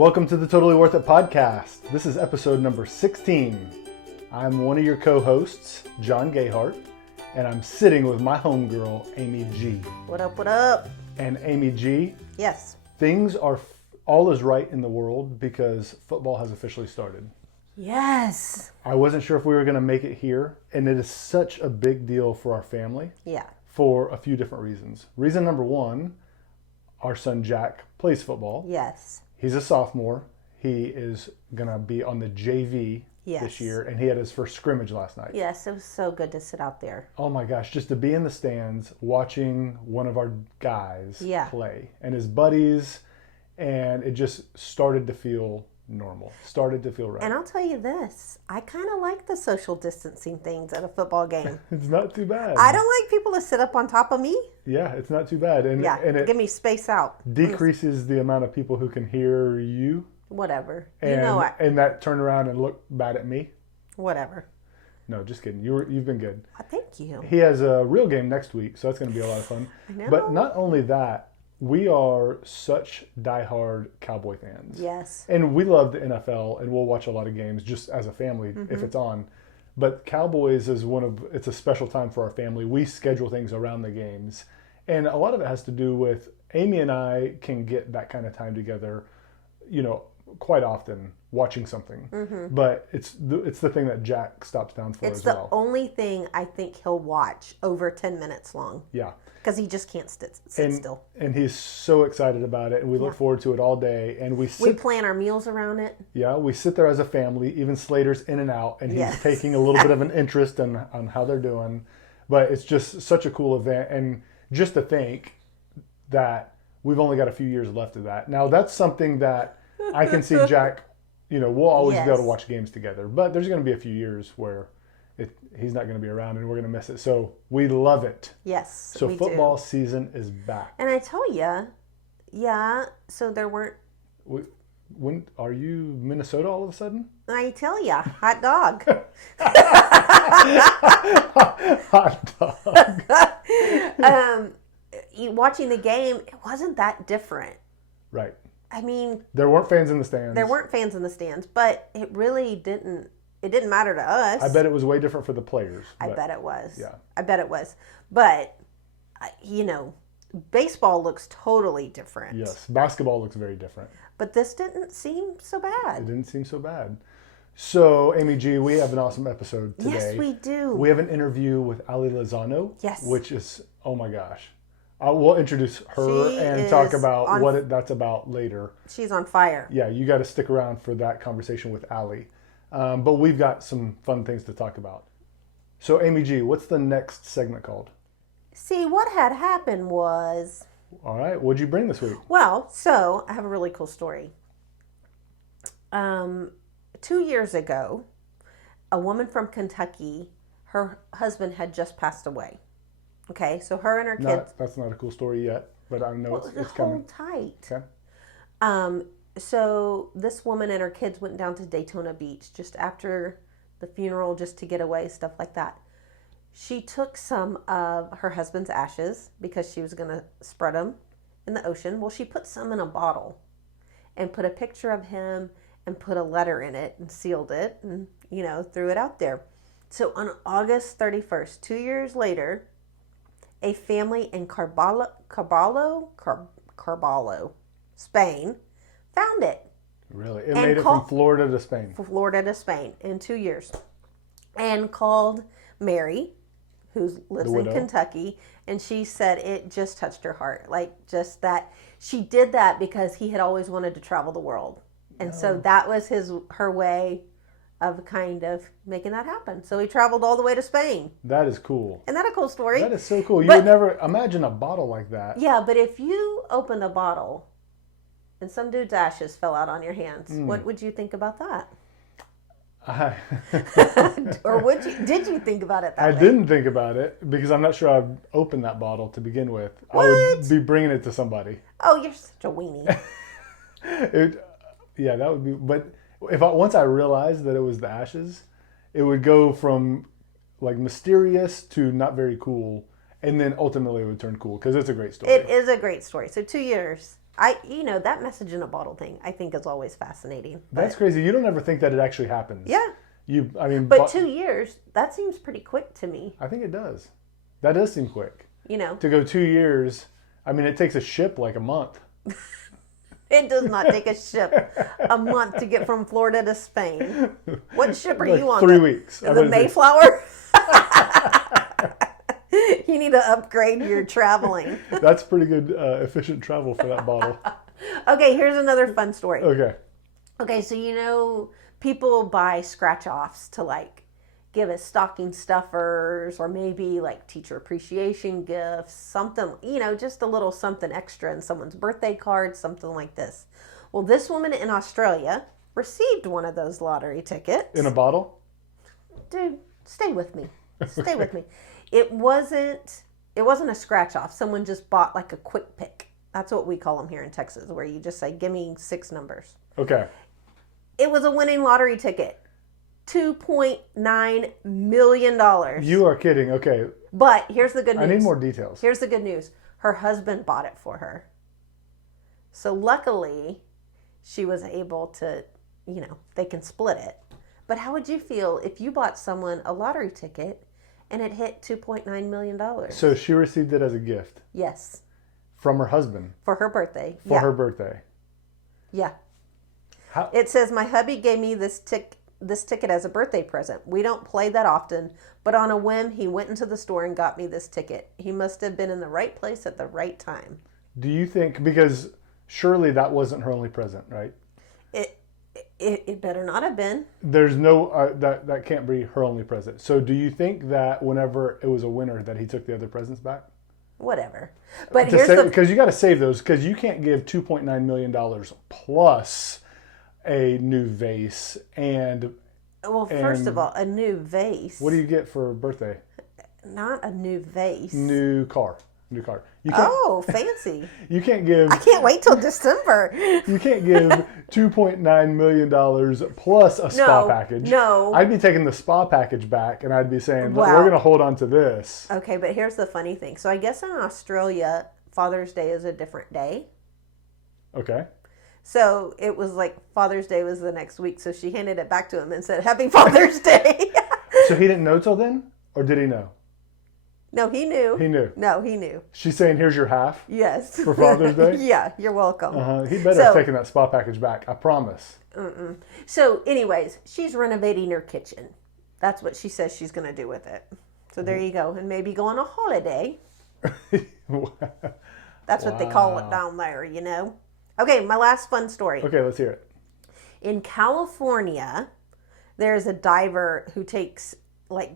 Welcome to the Totally Worth It podcast. This is episode number 16. I'm one of your co-hosts, John Gayhart, and I'm sitting with my homegirl, Amy G. What up, what up? And Amy G, Yes. things are all is right in the world because football has officially started. Yes. I wasn't sure if we were going to make it here, and it is such a big deal for our family Yeah. for a few different reasons. Reason number one, our son Jack plays football. Yes. He's a sophomore. He is going to be on the JV Yes. this year, and he had his first scrimmage last night. Yes, it was so good to sit out there. Oh my gosh, just to be in the stands watching one of our guys play and his buddies, and it just started to feel normal, started to feel right. And I'll tell you this, I kind of like the social distancing things at a football game. It's not too bad. I don't like people to sit up on top of me. Yeah, it's not too bad. And it give me space out. decreases the amount of people who can hear you. Whatever. And, and that turn around and look bad at me. Whatever. No, just kidding. You've been good. Thank you. He has a real game next week, so that's going to be a lot of fun. I know. But not only that, we are such diehard Cowboy fans. Yes. And we love the NFL, and we'll watch a lot of games just as a family if it's on. But Cowboys is it's a special time for our family. We schedule things around the games. And a lot of it has to do with Amy and I can get that kind of time together, quite often watching something. But it's the thing that Jack stops down for as well. It's the only thing I think he'll watch over 10 minutes long. Yeah. Because he just can't sit still. And he's so excited about it, and we look forward to it all day. And we plan our meals around it. Yeah, we sit there as a family. Even Slater's in and out, and he's taking a little bit of an interest on how they're doing. But it's just such a cool event, and just to think that we've only got a few years left of that. Now, that's something that I can see Jack, we'll always be able to watch games together. But there's going to be a few years where he's not going to be around, and we're going to miss it. So we love it. Yes, so football season is back. And I tell you, so there weren't... When are you Minnesota all of a sudden? I tell you, hot dog. Hot dog. Watching the game, it wasn't that different. Right. I mean... There weren't fans in the stands. There weren't fans in the stands, but it really didn't... It didn't matter to us. I bet it was way different for the players. I bet it was. Yeah. I bet it was. But, baseball looks totally different. Yes. Basketball looks very different. But this didn't seem so bad. It didn't seem so bad. So, Amy G, we have an awesome episode today. Yes, we do. We have an interview with Ali Lozano. Yes. Which is, oh my gosh. We'll introduce her and talk about that's about later. She's on fire. Yeah, you got to stick around for that conversation with Ali. But we've got some fun things to talk about. So, Amy G, what's the next segment called? See, what had happened was... All right, what'd you bring this week? Well, so I have a really cool story. 2 years ago, a woman from Kentucky, her husband had just passed away. Okay, so her and her kids... That's not a cool story yet, but I know it's coming. Hold tight. Okay. So this woman and her kids went down to Daytona Beach just after the funeral, just to get away, stuff like that. She took some of her husband's ashes because she was going to spread them in the ocean. Well, she put some in a bottle and put a picture of him and put a letter in it and sealed it and, threw it out there. So on August 31st, 2 years later, a family in Carballo, Spain, found it. Really? It made it from Florida to Spain. Florida to Spain in 2 years. And called Mary, who lives in Kentucky, and she said it just touched her heart. Like, just that. She did that because he had always wanted to travel the world. And so that was her way of kind of making that happen. So he traveled all the way to Spain. That is cool. Isn't that a cool story? That is so cool. You would never imagine a bottle like that. Yeah, but if you opened a bottle and some dude's ashes fell out on your hands, what would you think about that? Or did you think about it that way? I didn't think about it because I'm not sure I'd open that bottle to begin with. What? I would be bringing it to somebody. Oh, you're such a weenie. That would be. But once I realized that it was the ashes, it would go from like mysterious to not very cool, and then ultimately it would turn cool because it's a great story. It is a great story. So 2 years. That message in a bottle thing, I think is always fascinating. That's crazy. You don't ever think that it actually happens. Yeah. But 2 years, that seems pretty quick to me. I think it does. That does seem quick. To go 2 years, it takes a ship like a month. It does not take a ship a month to get from Florida to Spain. What ship are you on? 3 weeks. The Mayflower? You need to upgrade your traveling. That's pretty good, efficient travel for that bottle. Okay, here's another fun story. Okay, so people buy scratch-offs to give as stocking stuffers or maybe teacher appreciation gifts, something, just a little something extra in someone's birthday card, something like this. Well, this woman in Australia received one of those lottery tickets. In a bottle? Dude, stay with me. Stay with me. It wasn't a scratch-off. Someone just bought a quick pick. That's what we call them here in Texas, where you just say, give me 6 numbers. Okay. It was a winning lottery ticket. $2.9 million. You are kidding. Okay. But here's the good news. I need more details. Here's the good news. Her husband bought it for her. So luckily, she was able to, they can split it. But how would you feel if you bought someone a lottery ticket and it hit $2.9 million? So she received it as a gift? Yes. From her husband? For her birthday. For her birthday? Yeah. How? It says, my hubby gave me this ticket as a birthday present. We don't play that often, but on a whim, he went into the store and got me this ticket. He must have been in the right place at the right time. Do you think, because surely that wasn't her only present, right? It better not have been. There's no, that can't be her only present. So do you think that whenever it was a winner that he took the other presents back? Whatever. But because you got to save those, because you can't give $2.9 million plus a new vase and... Well, first of all, a new vase. What do you get for a birthday? Not a new vase. New car. Fancy. You can't give... I can't wait till December. You can't give $2.9 million plus a spa package. No. I'd be taking the spa package back and I'd be saying, wow, we're going to hold on to this. Okay, but here's the funny thing. So I guess in Australia, Father's Day is a different day. Okay. So it was Father's Day was the next week. So she handed it back to him and said, Happy Father's Day. So he didn't know till then? Or did he know? No, he knew. He knew. No, he knew. She's saying, here's your half? Yes. For Father's Day? Yeah, you're welcome. He better have taken that spa package back. I promise. So anyways, she's renovating her kitchen. That's what she says she's going to do with it. So there you go. And maybe go on a holiday. That's what they call it down there, Okay, my last fun story. Okay, let's hear it. In California, there's a diver who takes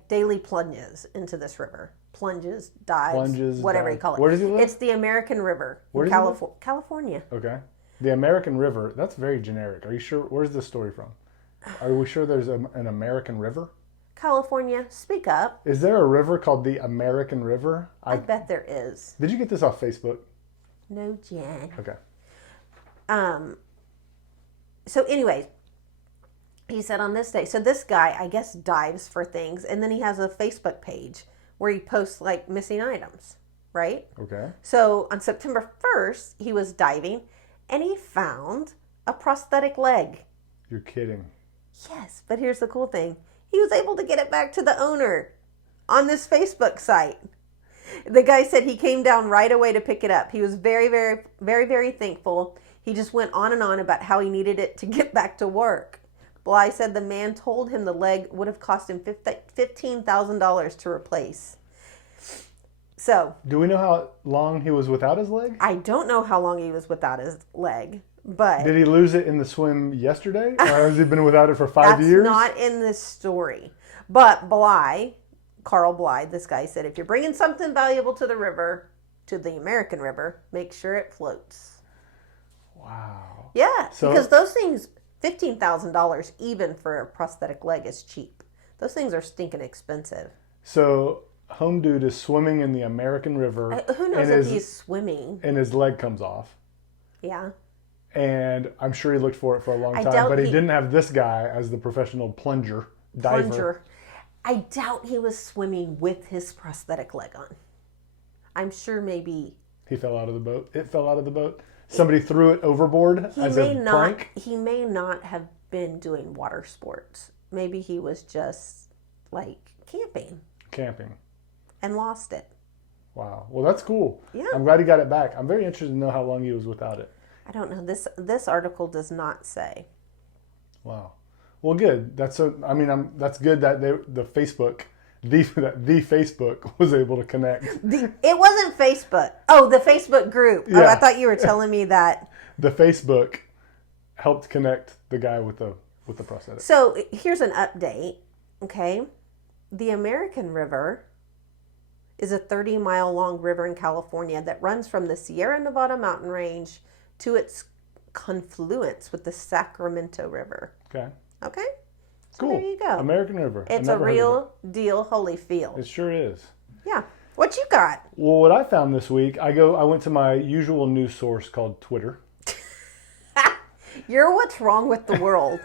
daily plunges into this river. Dives, whatever you call it. Where does he live? It's the American River in California. Okay. The American River, that's very generic. Are you sure? Where's this story from? Are we sure there's an American River? California, speak up. Is there a river called the American River? I bet there is. Did you get this off Facebook? No, Jen. Okay. So anyways, he said on this day, so this guy, I guess, dives for things, and then he has a Facebook page where he posts missing items, right? Okay. So on September 1st, he was diving and he found a prosthetic leg. You're kidding. Yes, but here's the cool thing. He was able to get it back to the owner on this Facebook site. The guy said he came down right away to pick it up. He was very, very, very, very thankful. He just went on and on about how he needed it to get back to work. Bly said the man told him the leg would have cost him $15,000 to replace. So, do we know how long he was without his leg? I don't know how long he was without his leg, but... Did he lose it in the swim yesterday? Or has he been without it for 5 years? That's not in this story. But Carl Bly, this guy said, if you're bringing something valuable to the river, to the American River, make sure it floats. Wow. Yeah, because those things... $15,000 even for a prosthetic leg is cheap. Those things are stinking expensive. So home dude is swimming in the American River. Who knows if he's swimming? And his leg comes off. Yeah. And I'm sure he looked for it for a long time, but he didn't have this guy as the professional diver. I doubt he was swimming with his prosthetic leg on. I'm sure maybe... He fell out of the boat. It fell out of the boat. somebody threw it overboard as a prank. He may not have been doing water sports. Maybe he was just like camping and lost it. Wow. Well, that's cool. Yeah. I'm glad he got it back. I'm very interested to know how long he was without it. I don't know. This article does not say. Wow. Well, good. That's good that the Facebook was able to connect. It wasn't Facebook. Oh, the Facebook group. Yeah. Oh, I thought you were telling me that the Facebook helped connect the guy with the prosthetic. So here's an update. Okay, the American River is a 30-mile long river in California that runs from the Sierra Nevada mountain range to its confluence with the Sacramento River. Okay. Okay. So cool. There you go. American River. It's a real deal Holyfield. It sure is. Yeah. What you got? Well, what I found this week, I went to my usual news source called Twitter. You're what's wrong with the world.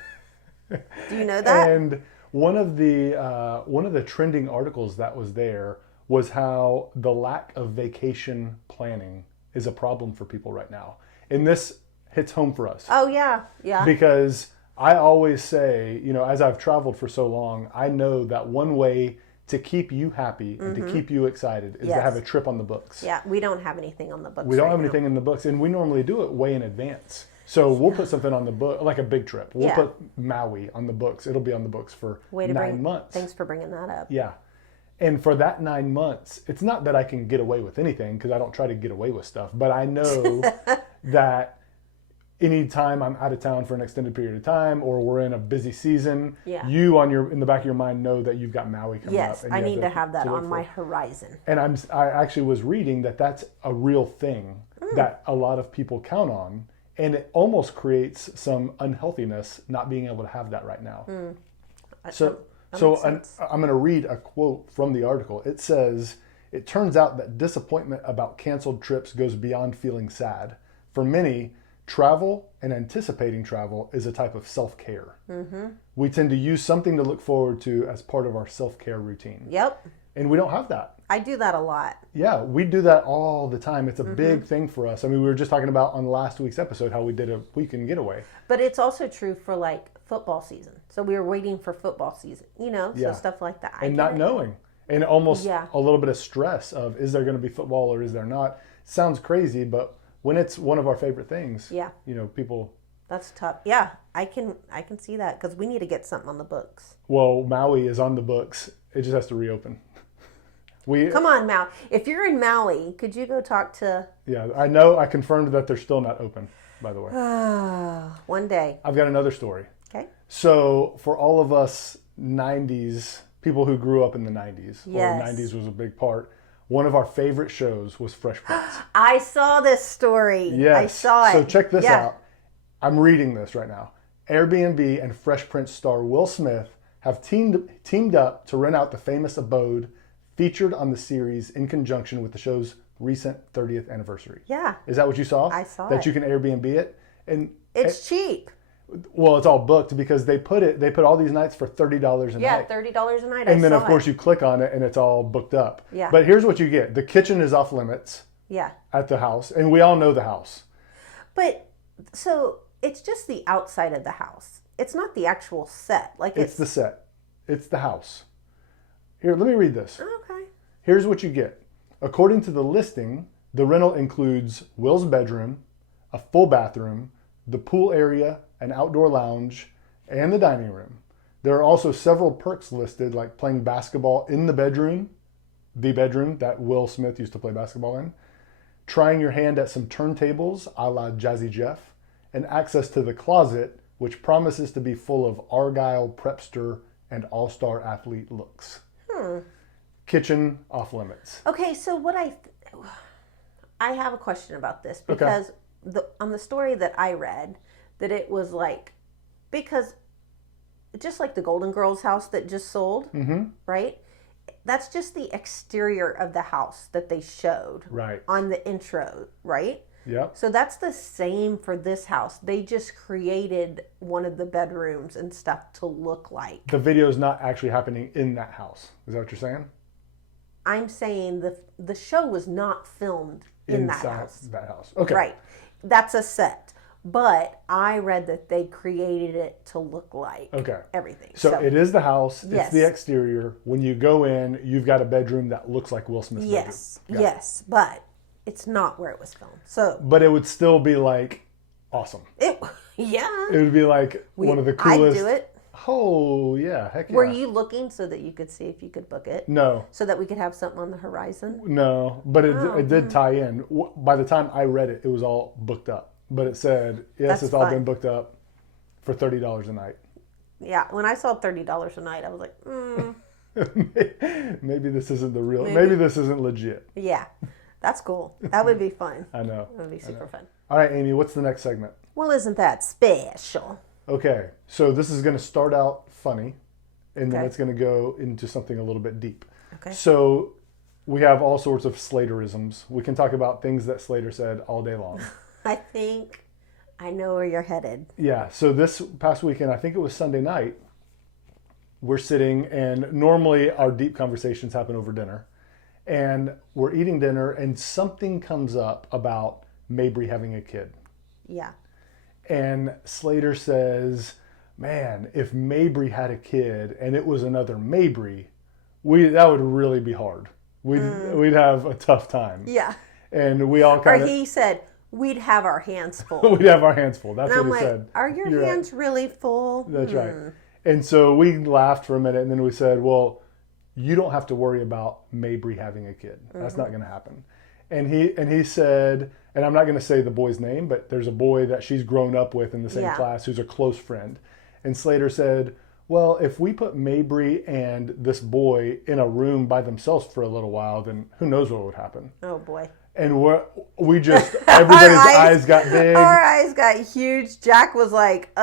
Do you know that? And one of the trending articles that was there was how the lack of vacation planning is a problem for people right now. And this hits home for us. Oh, yeah. Yeah. Because I always say, as I've traveled for so long, I know that one way to keep you happy and to keep you excited is to have a trip on the books. Yeah, we don't have anything on the books. We don't have anything in the books, and we normally do it way in advance. So we'll put something on the book, like a big trip. We'll put Maui on the books. It'll be on the books for 9 months. Thanks for bringing that up. Yeah. And for that 9 months, it's not that I can get away with anything, because I don't try to get away with stuff, but I know that anytime I'm out of town for an extended period of time, or we're in a busy season, you in the back of your mind know that you've got Maui coming up. Yes, I need to have that on my horizon. And I actually was reading that that's a real thing that a lot of people count on, and it almost creates some unhealthiness not being able to have that right now. So I'm going to read a quote from the article. It says, "It turns out that disappointment about canceled trips goes beyond feeling sad. For many, travel and anticipating travel is a type of self-care. We tend to use something to look forward to as part of our self-care routine." Yep. And we don't have that. I do that a lot. Yeah, we do that all the time. It's a big thing for us. I mean, we were just talking about on last week's episode how we did a weekend getaway. But it's also true for like football season. So we were waiting for football season, so stuff like that. And not knowing. And almost a little bit of stress of, is there going to be football or is there not? Sounds crazy, but when it's one of our favorite things, people... That's tough. Yeah, I can see that, because we need to get something on the books. Well, Maui is on the books. It just has to reopen. Come on, Maui. If you're in Maui, could you go talk to... Yeah, I know. I confirmed that they're still not open, by the way. One day. I've got another story. Okay. So for all of us 90s, people who grew up in the 90s, or 90s was a big part, one of our favorite shows was Fresh Prince. I saw this story. Yes. I saw it. So check this out. I'm reading this right now. Airbnb and Fresh Prince star Will Smith have teamed up to rent out the famous abode featured on the series in conjunction with the show's recent 30th anniversary. Yeah. Is that what you saw? I saw that you can Airbnb it, and it's cheap. Well, it's all booked because they put all these nights for $30 a night. Yeah, $30 a night. And then of course you click on it and it's all booked up. Yeah. But here's what you get: the kitchen is off limits. Yeah. At the house, and we all know the house. But so it's just the outside of the house. It's not the actual set. Like it's the set. It's the house. Here, let me read this. Okay. Here's what you get. According to the listing, the rental includes Will's bedroom, a full bathroom, the pool area, an outdoor lounge, and the dining room. There are also several perks listed, like playing basketball in the bedroom that Will Smith used to play basketball in, trying your hand at some turntables a la Jazzy Jeff, and access to the closet, which promises to be full of Argyle prepster and all-star athlete looks. Kitchen off limits. Okay, so what I have a question about this, because on the story that I read, that it was like, because just like the Golden Girls house that just sold, right? That's just the exterior of the house that they showed on the intro, right? Yep. So that's the same for this house. They just created one of the bedrooms and stuff to look like. The video is not actually happening in that house. Is that what you're saying? I'm saying the show was not filmed in that house. That house. Okay. Right. That's a set. But I read that they created it to look like everything. So it is the house. Yes. It's the exterior. When you go in, you've got a bedroom that looks like Will Smith's bedroom. Yes. But it's not where it was filmed. So, but it would still be like awesome. It would be like one of the coolest. I'd do it. Oh yeah, heck yeah. Were you looking so that you could see if you could book it? No. So that we could have something on the horizon? No, but it did tie in. By the time I read it, it was all booked up. But it said, yes, it's all been booked up for $30 a night. Yeah, when I saw $30 a night, I was like, maybe this isn't the real, maybe this isn't legit. Yeah, that's cool. That would be fun. I know. It would be super fun. All right, Amy, what's the next segment? Well, isn't that special? Okay, so this is going to start out funny, and then it's going to go into something a little bit deep. Okay. So we have all sorts of Slaterisms. We can talk about things that Slater said all day long. I think I know where you're headed. Yeah, so this past weekend, I think it was Sunday night, we're sitting, and normally our deep conversations happen over dinner. And we're eating dinner, and something comes up about Mabry having a kid. Yeah. And Slater says, man, if Mabry had a kid and it was another Mabry, that would really be hard. We'd have a tough time. Yeah. And we all kind of... Or he said, we'd have our hands full. We'd have our hands full. That's and what I'm he like, said. Are your hands really full? That's right. And so we laughed for a minute, and then we said, well, you don't have to worry about Mabry having a kid. That's not going to happen. And he said, and I'm not going to say the boy's name, but there's a boy that she's grown up with in the same class who's a close friend. And Slater said, well, if we put Mabry and this boy in a room by themselves for a little while, then who knows what would happen. Oh, boy. And everybody's eyes got big. Our eyes got huge. Jack was like,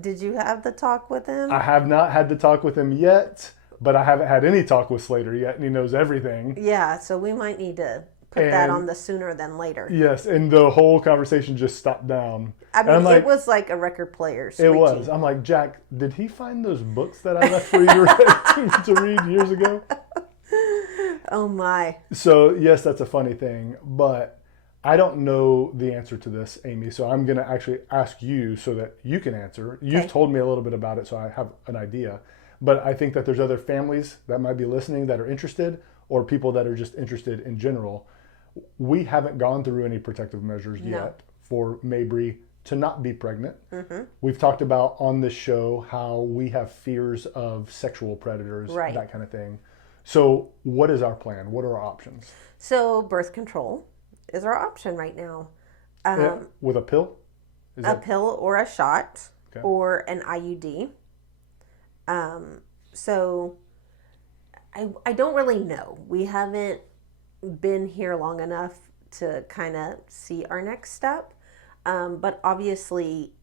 did you have the talk with him? I have not had the talk with him yet, but I haven't had any talk with Slater yet, and he knows everything. Yeah, so we might need to put that on the sooner than later. Yes, and the whole conversation just stopped down. I mean, it was like a record player screeching. It was. I'm like, Jack, did he find those books that I left for you to read years ago? Oh, my. So, yes, that's a funny thing, but I don't know the answer to this, Amy, so I'm going to actually ask you so that you can answer. You've told me a little bit about it, so I have an idea. But I think that there's other families that might be listening that are interested, or people that are just interested in general. We haven't gone through any protective measures yet for Mabry to not be pregnant. Mm-hmm. We've talked about on this show how we have fears of sexual predators, that kind of thing. So what is our plan? What are our options? So birth control is our option right now. With a pill? Pill or a shot or an IUD. So I don't really know. We haven't been here long enough to kind of see our next step. But obviously,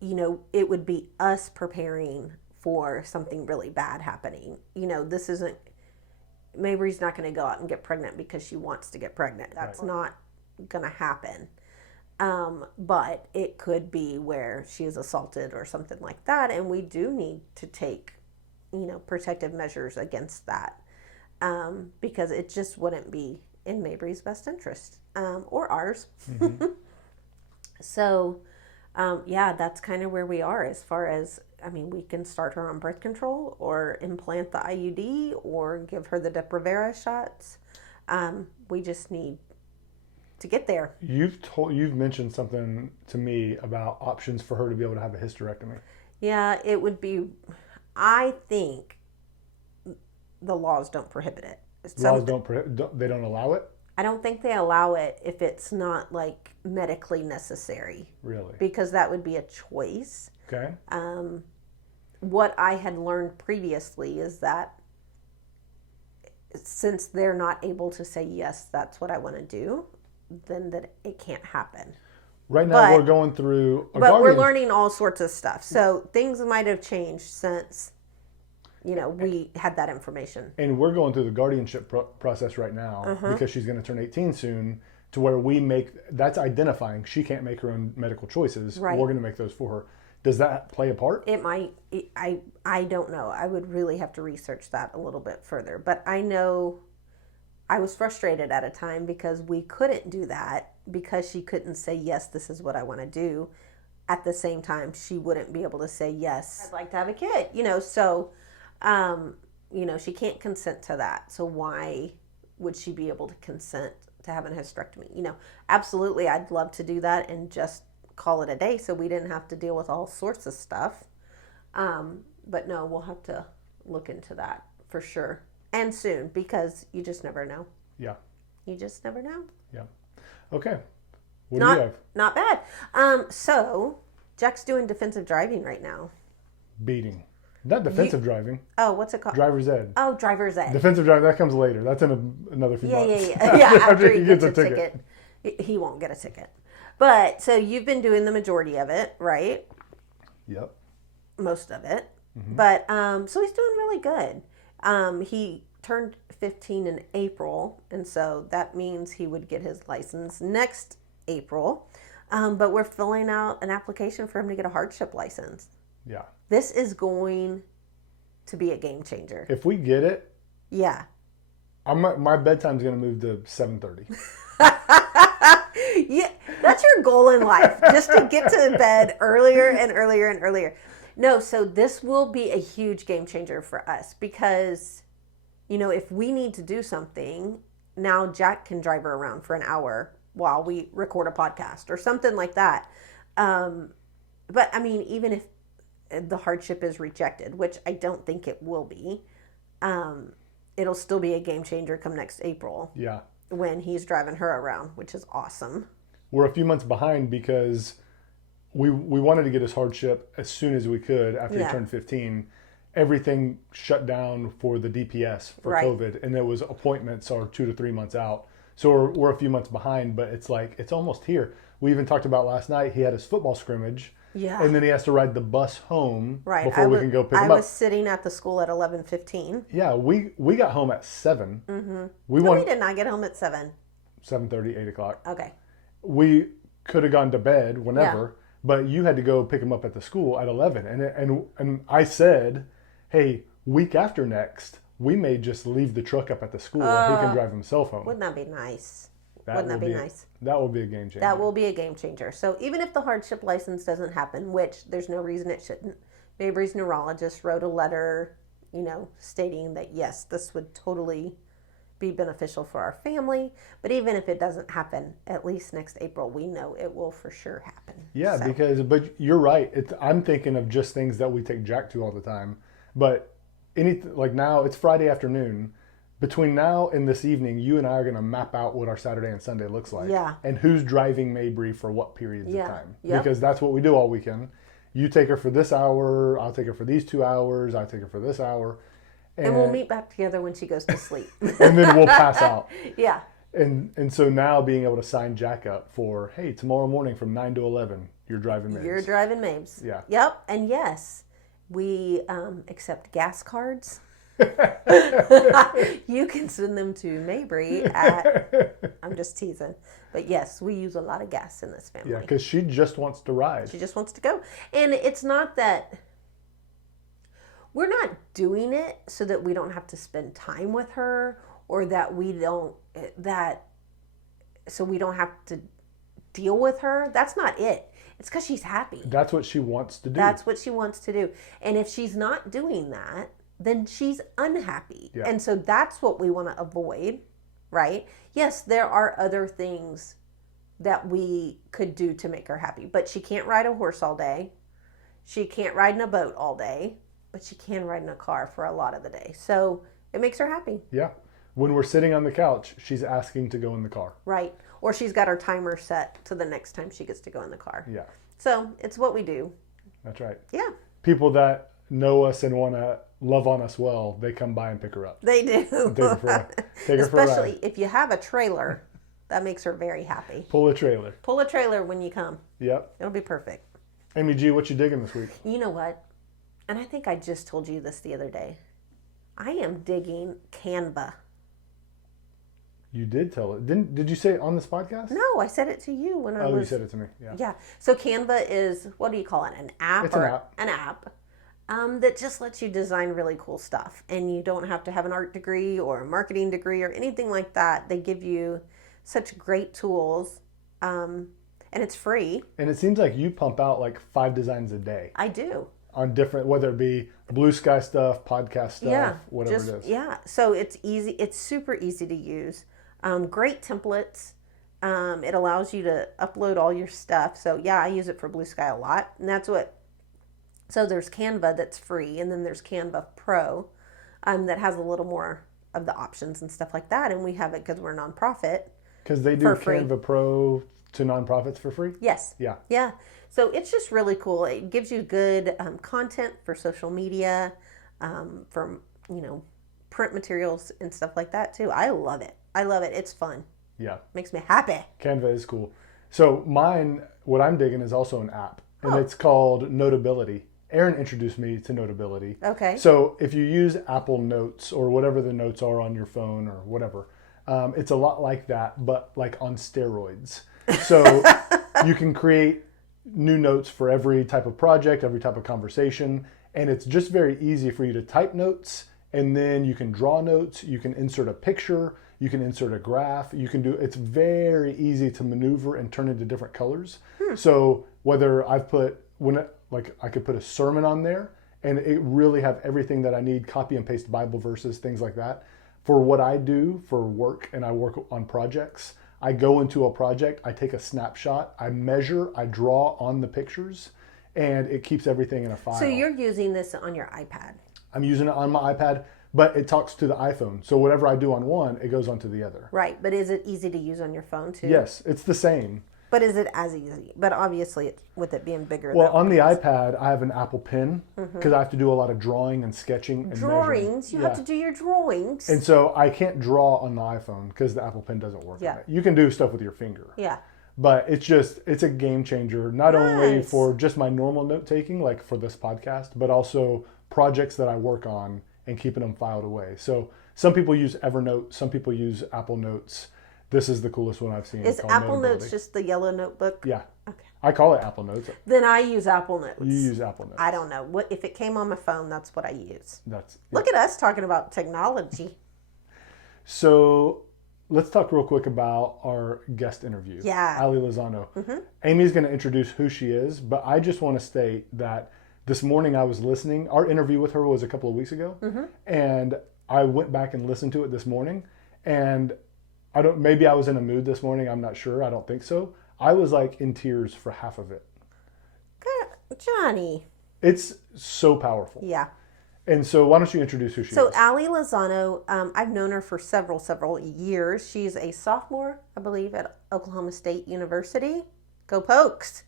it would be us preparing for something really bad happening. This isn't, Mabry's not going to go out and get pregnant because she wants to get pregnant. That's not going to happen. But it could be where she is assaulted or something like that. And we do need to take, protective measures against that. Because it just wouldn't be in Mabry's best interest, or ours. Mm-hmm. So, that's kind of where we are as far as, we can start her on birth control or implant the IUD or give her the Depo-Provera shots. We just need to get there. You've mentioned something to me about options for her to be able to have a hysterectomy. Yeah, it would be, I think the laws don't prohibit it. Laws they don't allow it? I don't think they allow it if it's not like medically necessary. Really? Because that would be a choice. Okay. What I had learned previously is that since they're not able to say, yes, that's what I want to do, then that it can't happen. Right now we're going through we're learning all sorts of stuff. So things might have changed since, we had that information. And we're going through the guardianship process right now because she's going to turn 18 soon, to where that's identifying she can't make her own medical choices. Right. We're going to make those for her. Does that play a part? It might. I don't know. I would really have to research that a little bit further. But I know I was frustrated at a time because we couldn't do that because she couldn't say, yes, this is what I want to do, at the same time, she wouldn't be able to say, yes, I'd like to have a kid, so, she can't consent to that. So why would she be able to consent to having a hysterectomy? Absolutely, I'd love to do that and just call it a day so we didn't have to deal with all sorts of stuff. But no, we'll have to look into that for sure. And soon, because you just never know. Yeah. You just never know. Yeah. Okay. What do you have? Not bad. So Jack's doing defensive driving right now. Beating. Not defensive driving. Oh, what's it called? Driver's ed. Oh, driver's ed. Defensive driving, that comes later. That's in another few months. Yeah, after he gets a ticket. He won't get a ticket. But, so you've been doing the majority of it, right? Yep. Most of it. Mm-hmm. But, so he's doing really good. He turned 15 in April, and so that means he would get his license next April. But we're filling out an application for him to get a hardship license. Yeah. This is going to be a game changer. If we get it, yeah, my bedtime's going to move to 7:30. Yeah, that's your goal in life, just to get to bed earlier and earlier and earlier. No, so this will be a huge game changer for us because, if we need to do something, now Jack can drive her around for an hour while we record a podcast or something like that. But I mean, even if the hardship is rejected, which I don't think it will be, it'll still be a game changer come next April. Yeah. When he's driving her around, which is awesome. We're a few months behind because we wanted to get his hardship as soon as we could after he turned 15. Everything shut down for the DPS for COVID, and it was appointments are 2 to 3 months out. So we're a few months behind, but it's like, it's almost here. We even talked about last night, he had his football scrimmage. Yeah. And then he has to ride the bus home before we can go pick him up. I was sitting at the school at 11:15. Yeah, we got home at 7. Mm-hmm. We did not get home at 7. 7:30, 8 o'clock. Okay. We could have gone to bed whenever, but you had to go pick him up at the school at 11. And I said, hey, week after next, we may just leave the truck up at the school and he can drive himself home. Wouldn't that be nice? That will be a game changer. That will be a game changer. So even if the hardship license doesn't happen, which there's no reason it shouldn't, Mabry's neurologist wrote a letter, stating that yes, this would totally be beneficial for our family. But even if it doesn't happen, at least next April, we know it will for sure happen. Yeah, but you're right. I'm thinking of just things that we take Jack to all the time. But like now, it's Friday afternoon. Between now and this evening, you and I are going to map out what our Saturday and Sunday looks like. Yeah. And who's driving Mabry for what periods of time. Yep. Because that's what we do all weekend. You take her for this hour, I'll take her for these 2 hours, I'll take her for this hour. And we'll meet back together when she goes to sleep. And then we'll pass out. Yeah. And so now being able to sign Jack up for, hey, tomorrow morning from 9 to 11, you're driving Mabes. You're driving Mabes. Yeah. Yep. And yes, we accept gas cards. You can send them to Mabry I'm just teasing. But yes, we use a lot of gas in this family. Yeah, because she just wants to ride. She just wants to go. And it's not that we're not doing it so that we don't have to spend time with her or that we don't have to deal with her. That's not it. It's because she's happy. That's what she wants to do. That's what she wants to do. And if she's not doing that, then she's unhappy. Yeah. And so that's what we want to avoid, right? Yes, there are other things that we could do to make her happy, but she can't ride a horse all day. She can't ride in a boat all day, but she can ride in a car for a lot of the day. So it makes her happy. Yeah. When we're sitting on the couch, she's asking to go in the car. Right. Or she's got her timer set to the next time she gets to go in the car. Yeah. So it's what we do. That's right. Yeah. People that know us and want to love on us well, they come by and pick her up. They do. Take her for a ride. Especially if you have a trailer, that makes her very happy. Pull a trailer. Pull a trailer when you come. Yep. It'll be perfect. Amy G, what you digging this week? You know what? And I think I just told you this the other day. I am digging Canva. You did tell it. Did you say it on this podcast? No, I said it to you when I was... Oh, you said it to me. Yeah. Yeah. So Canva is, what do you call it? An app? It's an app. An app. That just lets you design really cool stuff. And you don't have to have an art degree or a marketing degree or anything like that. They give you such great tools and it's free. And it seems like you pump out like 5 designs a day I do. on different, whether it be blue sky stuff, podcast stuff, whatever it is. Yeah. So it's easy. It's super easy to use. Great templates. It allows you to upload all your stuff. So yeah, I use it for Blue Sky a lot, and that's what. So there's Canva that's free, and then there's Canva Pro, that has a little more of the options and stuff like that. And we have it because we're a nonprofit. Because they do Canva Pro to nonprofits for free? Yes. Yeah. Yeah. So it's just really cool. It gives you good content for social media, for, print materials and stuff like that too. I love it. It's fun. Yeah. Makes me happy. Canva is cool. So mine, what I'm digging is also an app, and it's called Notability. Aaron introduced me to Notability. Okay. So if you use Apple Notes or whatever the notes are on your phone or whatever, it's a lot like that, but like on steroids. So you can create new notes for every type of project, every type of conversation, and it's just very easy for you to type notes, and then you can draw notes, you can insert a picture, you can insert a graph, it's very easy to maneuver and turn into different colors. So whether I could put a sermon on there, and it really have everything that I need, copy and paste Bible verses, things like that. For what I do for work, and I work on projects, I go into a project, I take a snapshot, I measure, I draw on the pictures, and it keeps everything in a file. So you're using this on your iPad? I'm using it on my iPad, but it talks to the iPhone. So whatever I do on one, it goes onto the other. Right, but is it easy to use on your phone too? Yes, it's the same. But is it as easy? But obviously, with it being bigger. Well, on the iPad, I have an Apple Pen because I have to do a lot of drawing and sketching and drawings. You have to do your drawings. And so I can't draw on the iPhone because the Apple Pen doesn't work on it. You can do stuff with your finger. Yeah. But it's a game changer, not only for just my normal note taking, like for this podcast, but also projects that I work on and keeping them filed away. So some people use Evernote, some people use Apple Notes. This is the coolest one I've seen. Is Apple Notes just the yellow notebook? Yeah. Okay. I call it Apple Notes. Then I use Apple Notes. You use Apple Notes. I don't know. What if it came on my phone, that's what I use. Look at us talking about technology. So let's talk real quick about our guest interview. Yeah. Ali Lozano. Amy's going to introduce who she is, but I just want to state that this morning I was listening. Our interview with her was a couple of weeks ago, and I went back and listened to it this morning, and maybe I was in a mood this morning. I'm not sure. I don't think so. I was like in tears for half of it. Johnny. It's so powerful. Yeah. And so why don't you introduce who she is? So Ali Lozano, I've known her for several years. She's a sophomore, I believe, at Oklahoma State University. Go Pokes.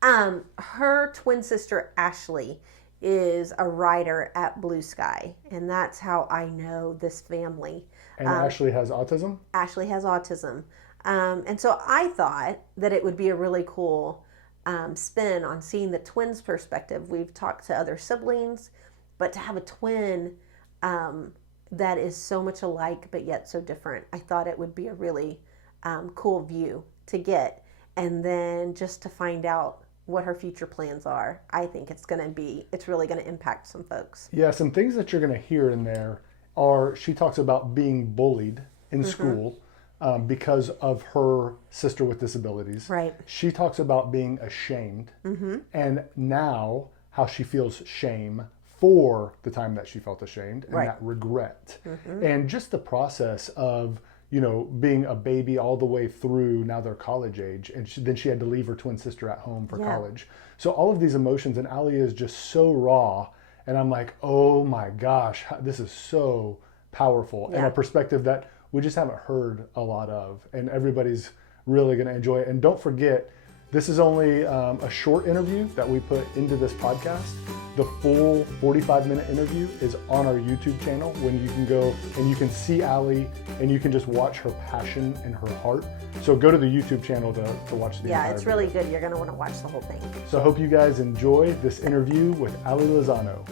Her twin sister, Ashley, is a writer at Blue Sky. And that's how I know this family. And Ashley has autism? Ashley has autism. And so I thought that it would be a really cool spin on seeing the twins' perspective. We've talked to other siblings, but to have a twin that is so much alike but yet so different, I thought it would be a really cool view to get. And then just to find out what her future plans are, I think it's really going to impact some folks. Yeah, some things that you're going to hear in there are, she talks about being bullied in school because of her sister with disabilities. Right. She talks about being ashamed and now how she feels shame for the time that she felt ashamed and that regret. And just the process of, being a baby all the way through, now they're college age, and then she had to leave her twin sister at home for college. So all of these emotions, and Ali is just so raw, and I'm like, oh my gosh, this is so powerful, and a perspective that we just haven't heard a lot of, and everybody's really going to enjoy it. And don't forget, this is only a short interview that we put into this podcast. The full 45-minute interview is on our YouTube channel, when you can go and you can see Ali and you can just watch her passion and her heart. So go to the YouTube channel to watch the entire it's really good. You're going to want to watch the whole thing. So I hope you guys enjoy this interview with Ali Lozano.